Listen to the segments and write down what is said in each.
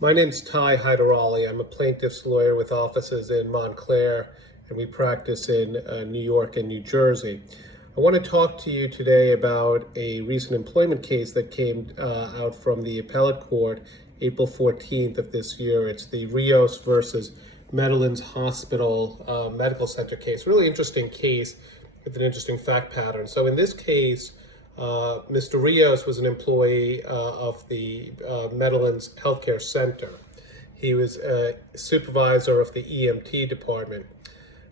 My name's Hyderally. I'm a plaintiff's lawyer with offices in Montclair, and we practice in New York and New Jersey. I want to talk to you today about a recent employment case that came out from the Appellate Court April 14th of this year. It's the Rios versus Meadowlands Hospital Medical Center case. Really interesting case with an interesting fact pattern. So in this case, Mr. Rios was an employee of the Meadowlands Healthcare Center. He was a supervisor of the EMT department.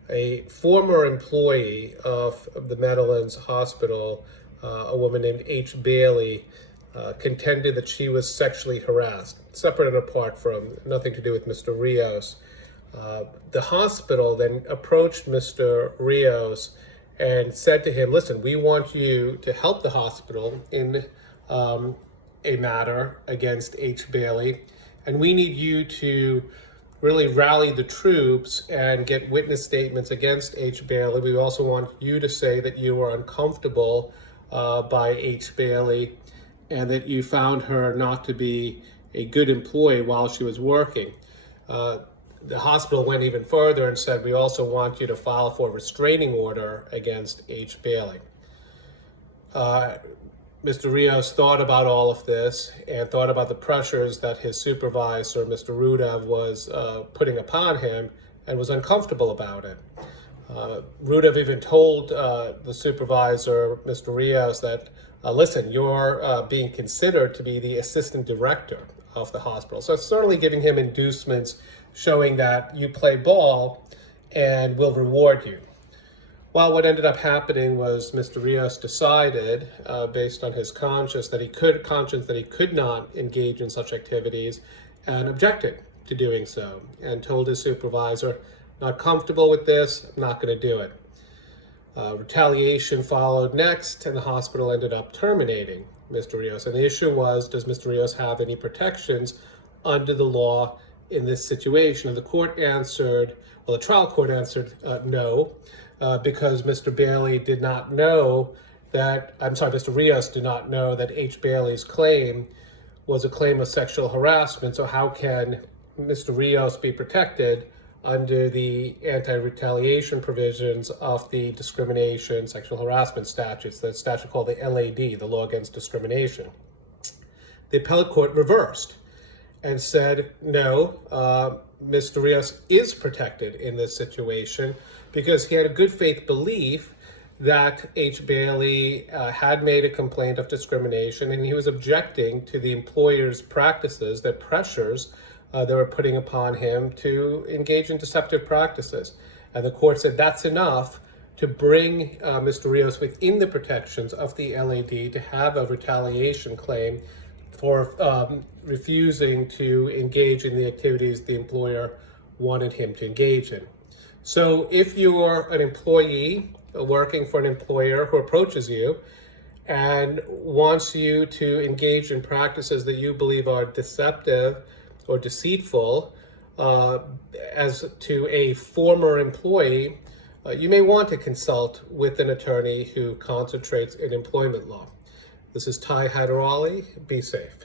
A former employee of the Meadowlands Hospital, a woman named H. Bailey, contended that she was sexually harassed, separate and apart from, nothing to do with Mr. Rios. The hospital then approached Mr. Rios and said to him, listen, we want you to help the hospital in a matter against H. Bailey, and we need you to really rally the troops and get witness statements against H. Bailey. We also want you to say that you were uncomfortable by H. Bailey and that you found her not to be a good employee while she was working. The hospital went even further and said, we also want you to file for a restraining order against H. Bailey. Mr. Rios thought about all of this and thought about the pressures that his supervisor, Mr. Rudev, was putting upon him and was uncomfortable about it. Rudev even told the supervisor, Mr. Rios, that, listen, you're being considered to be the assistant director of the hospital. So it's certainly giving him inducements showing that you play ball and we'll reward you. Well, what ended up happening was Mr. Rios decided, based on his conscience that he could not engage in such activities, and objected to doing so, and told his supervisor, not comfortable with this, I'm not going to do it. Retaliation followed next, and the hospital ended up terminating Mr. Rios. And the issue was, does Mr. Rios have any protections under the law in this situation? And the court answered, well, the trial court answered no, because Mr. Bailey did not know that, Mr. Rios did not know that H. Bailey's claim was a claim of sexual harassment. So how can Mr. Rios be protected under the anti-retaliation provisions of the discrimination sexual harassment statutes, the statute called the LAD, the Law Against Discrimination? The appellate court reversed and said, no, Mr. Rios is protected in this situation because he had a good faith belief that H. Bailey had made a complaint of discrimination, and he was objecting to the employer's practices, their pressures they were putting upon him to engage in deceptive practices. And the court said that's enough to bring Mr. Rios within the protections of the LAD to have a retaliation claim for refusing to engage in the activities the employer wanted him to engage in. So if you are an employee working for an employer who approaches you and wants you to engage in practices that you believe are deceptive or deceitful as to a former employee, you may want to consult with an attorney who concentrates in employment law. This is Hyderally. Be safe.